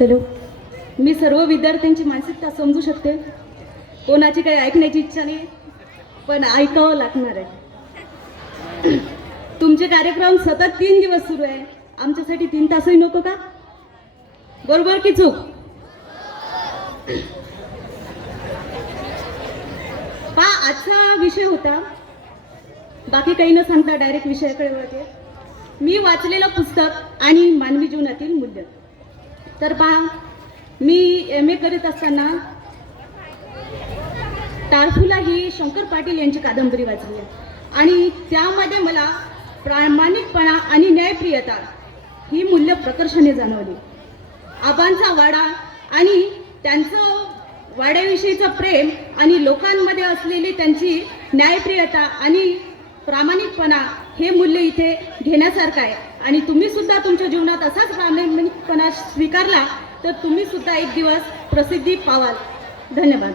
Hello. मी सर्व विद्यार्थ्यांची मानसिकता समजू शकते. कोणाची काही ऐकण्याची इच्छा नाही पण ऐकावं लागणार आहे. तुमचे कार्यक्रम सतत तीन दिवस सुरू आहे. आमच्यासाठी तीन तासही नको का? बरोबर की चूक? पा आजचा विषय होता. बाकी काही न सांगता डायरेक्ट विषयाकडे वळते. मी वाचलेलं पुस्तक आणि मानवी जीवनातील मूल्य. तर पहा मी एम ए करत असताना तारफुला ही शंकर पाटील यांची कादंबरी वाचली आहे. आणि त्यामध्ये मला प्रामाणिकपणा आणि न्यायप्रियता ही मूल्य प्रकर्षाने जाणवली. आबांचा वाडा आणि त्यांचं वाड्याविषयीचं प्रेम आणि लोकांमध्ये असलेली त्यांची न्यायप्रियता आणि प्रामाणिकपणा हे मूल्य इथे घेण्यासारखं आहे. आणि तुम्ही सुद्धा तुमच्या जीवनात असाच प्रामाणिकपणा स्वीकारला तर तुम्ही सुद्धा एक दिवस प्रसिद्धी पावाल. धन्यवाद.